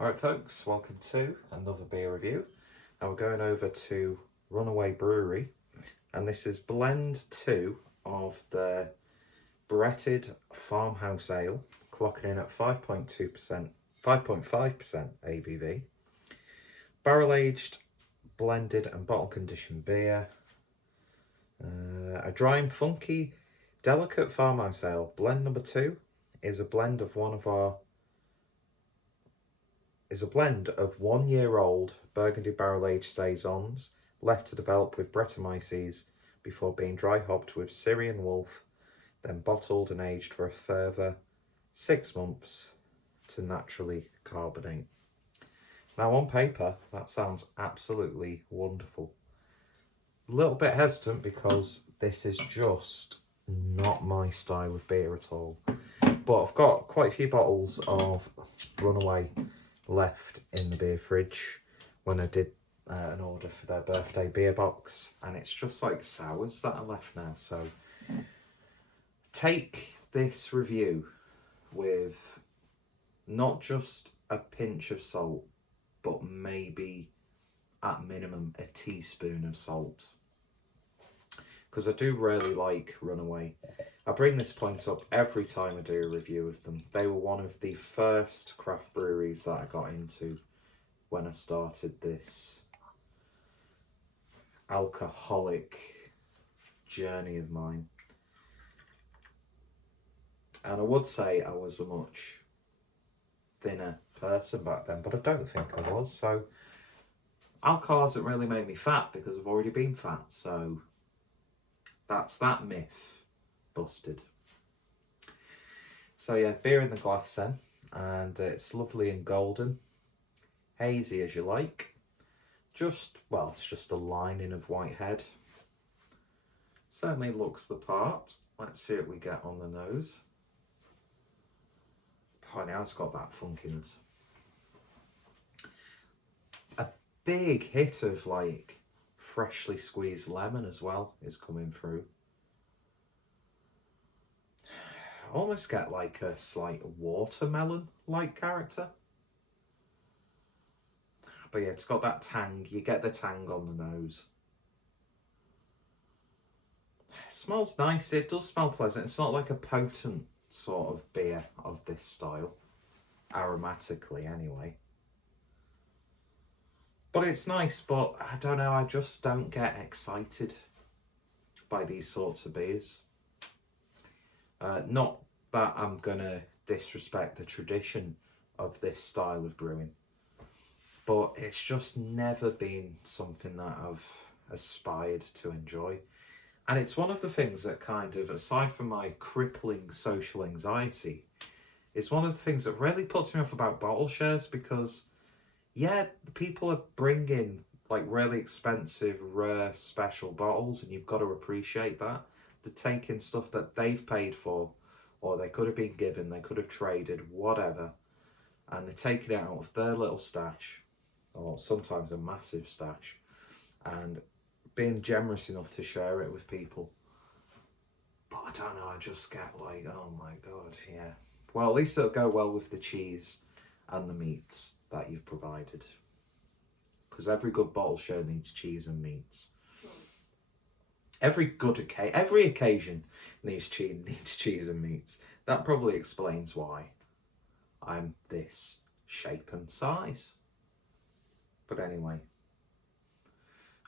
Alright folks, welcome to another beer review. And we're going over to Runaway Brewery, and this is blend 2 of the Bretted Farmhouse Ale, clocking in at 5.2%, 5.5% ABV. Barrel aged, blended and bottle conditioned beer. A dry and funky, delicate farmhouse ale. Blend number 2 is a blend of 1-year-old Burgundy barrel-aged saisons left to develop with Brettanomyces before being dry hopped with Syrian wolf, then bottled and aged for a further 6 months to naturally carbonate. Now on paper, that sounds absolutely wonderful. A little bit hesitant because this is just not my style of beer at all. But I've got quite a few bottles of Runaway left in the beer fridge when I did an order for their birthday beer box, and it's just like sours that are left now. So take this review with not just a pinch of salt, but maybe at minimum a teaspoon of salt, because I do really like Runaway. I bring this point up every time I do a review of them. They were one of the first craft breweries that I got into when I started this alcoholic journey of mine. And I would say I was a much thinner person back then, but I don't think I was. So alcohol hasn't really made me fat because I've already been fat. So that's that myth busted. So yeah, beer in the glass then, and it's lovely and golden, hazy as you like. It's just a lining of white head. Certainly looks the part. Let's see what we get on the nose. Oh, now it's got that funkiness. A big hit of like freshly squeezed lemon as well is coming through. Almost get like a slight watermelon-like character. But yeah, it's got that tang. You get the tang on the nose. It smells nice. It does smell pleasant. It's not like a potent sort of beer of this style, aromatically anyway. But it's nice, but I don't know, I just don't get excited by these sorts of beers. Not that I'm gonna disrespect the tradition of this style of brewing, but it's just never been something that I've aspired to enjoy. And it's one of the things that kind of, aside from my crippling social anxiety, it's one of the things that really puts me off about bottle shares, because yeah, people are bringing like really expensive, rare, special bottles, and you've got to appreciate that. They're taking stuff that they've paid for, or they could have been given, they could have traded, whatever, and they're taking it out of their little stash, or sometimes a massive stash, and being generous enough to share it with people. But I don't know, I just get like, oh my god, yeah. Well, at least it'll go well with the cheese and the meats that you've provided, because every good bottle share needs cheese and meats. Every occasion needs cheese and meats. That probably explains why I'm this shape and size. But anyway,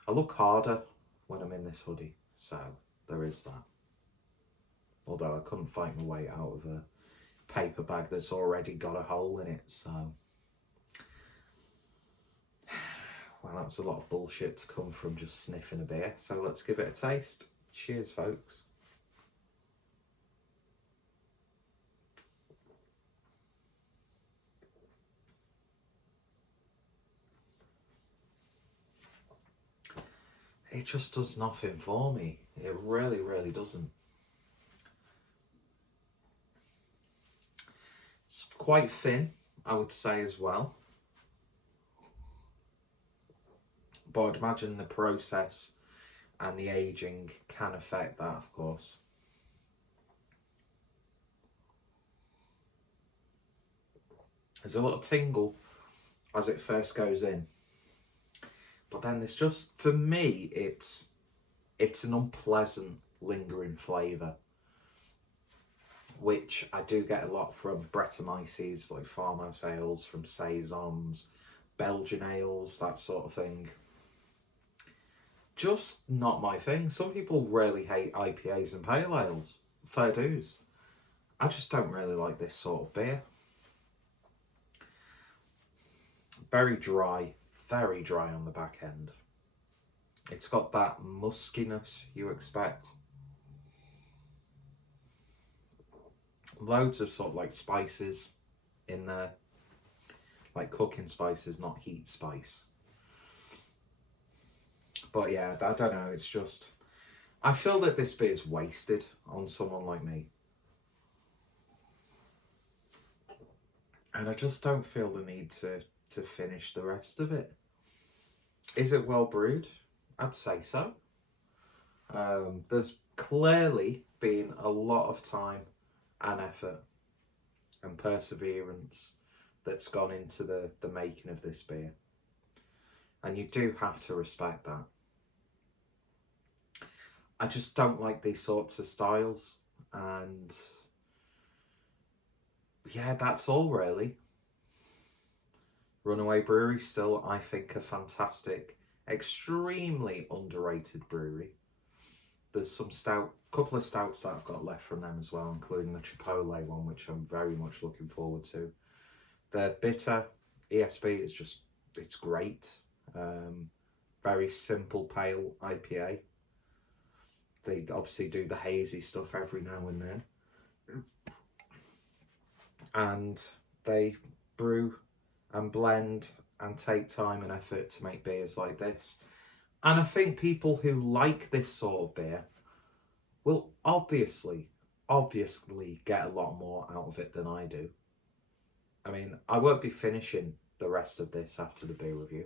I look harder when I'm in this hoodie, so there is that. Although I couldn't fight my way out of a paper bag that's already got a hole in it, so well, that was a lot of bullshit to come from just sniffing a beer. So let's give it a taste. Cheers, folks. It just does nothing for me. It really, really doesn't. It's quite thin, I would say, as well. But I'd imagine the process and the aging can affect that, of course. There's a little tingle as it first goes in. But then there's just, for me, it's an unpleasant, lingering flavour, which I do get a lot from Brettanomyces, like Farmhouse ales, from Saisons, Belgian ales, that sort of thing. Just not my thing. Some people really hate IPAs and pale ales. Fair dues. I just don't really like this sort of beer. Very dry on the back end. It's got that muskiness you expect. Loads of sort of like spices in there, like cooking spices, not heat spice. But yeah, I don't know, it's just, I feel that this beer is wasted on someone like me. And I just don't feel the need to finish the rest of it. Is it well brewed? I'd say so. There's clearly been a lot of time and effort and perseverance that's gone into the making of this beer. And you do have to respect that. I just don't like these sorts of styles. And yeah, that's all really. Runaway Brewery still, I think, a fantastic, extremely underrated brewery. There's some couple of stouts that I've got left from them as well, including the Chipotle one, which I'm very much looking forward to. Their bitter ESB is just, it's great. Very simple pale IPA. They obviously do the hazy stuff every now and then. And they brew and blend and take time and effort to make beers like this. And I think people who like this sort of beer will obviously get a lot more out of it than I do. I mean, I won't be finishing the rest of this after the beer review.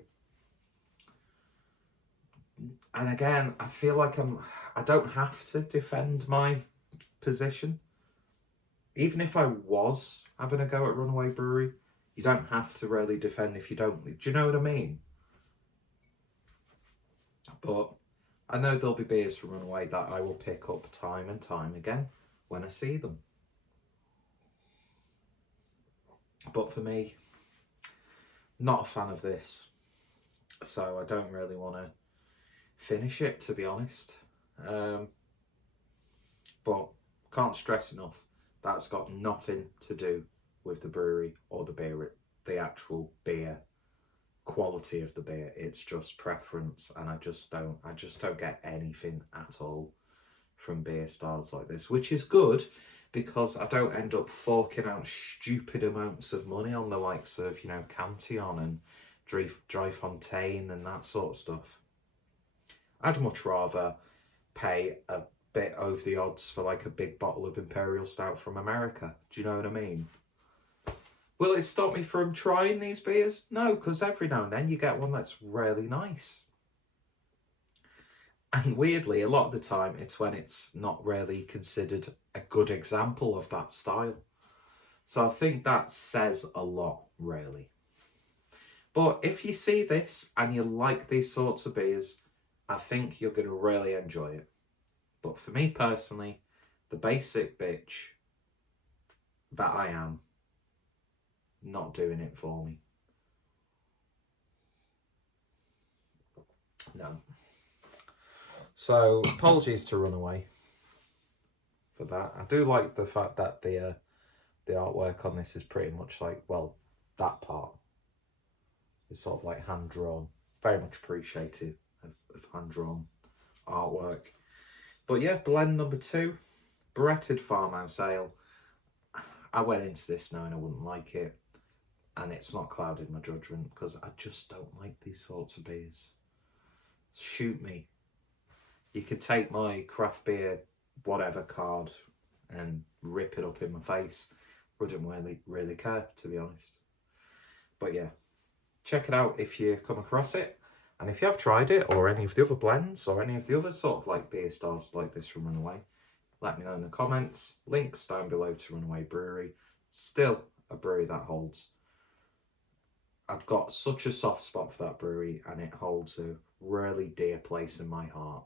And again, I feel like I don't have to defend my position. Even if I was having a go at Runaway Brewery, you don't have to really defend if you don't. Do you know what I mean? But I know there'll be beers from Runaway that I will pick up time and time again when I see them. But for me, not a fan of this. So I don't really want to finish it, to be honest. But can't stress enough, that's got nothing to do with the brewery or the beer, the actual beer quality of the beer. It's just preference, and I just don't get anything at all from beer styles like this, which is good because I don't end up forking out stupid amounts of money on the likes of, you know, Cantillon and Dry Fontaine and that sort of stuff. I'd much rather pay a bit over the odds for like a big bottle of Imperial Stout from America. Do you know what I mean? Will it stop me from trying these beers? No, because every now and then you get one that's really nice. And weirdly, a lot of the time, it's when it's not really considered a good example of that style. So I think that says a lot, really. But if you see this and you like these sorts of beers, I think you're going to really enjoy it. But for me personally, the basic bitch that I am, not doing it for me. No. So apologies to Runaway for that. I do like the fact that the artwork on this is pretty much like, well, that part is sort of like hand drawn. Very much appreciative of hand drawn artwork. But yeah, blend number 2, Bretted Farmhouse Ale. I went into this knowing I wouldn't like it, and it's not clouded my judgment because I just don't like these sorts of beers. Shoot me. You could take my craft beer whatever card and rip it up in my face. Wouldn't really care, to be honest. But yeah, check it out if you come across it. And if you have tried it, or any of the other blends, or any of the other sort of like beer styles like this from Runaway, let me know in the comments. Links down below to Runaway Brewery. Still a brewery that holds I've got such a soft spot for that brewery, and it holds a really dear place in my heart.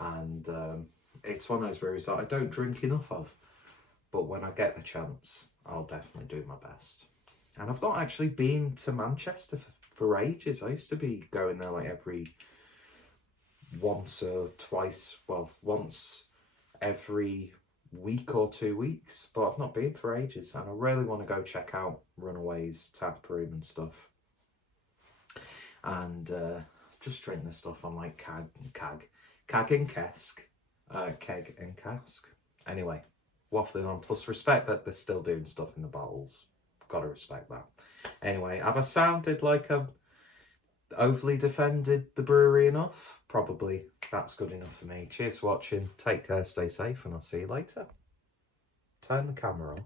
And it's one of those breweries that I don't drink enough of, but when I get the chance, I'll definitely do my best. And I've not actually been to Manchester for ages. I used to be going there like every once every week or 2 weeks, but I've not been for ages, and I really want to go check out Runaway's tap room and stuff, and just drink the stuff on like keg and cask. Anyway, waffling on. Plus, respect that they're still doing stuff in the bottles. Gotta respect that. Anyway, have I sounded like I've overly defended the brewery enough? Probably. That's good enough for me. Cheers for watching. Take care, stay safe, and I'll see you later. Turn the camera off.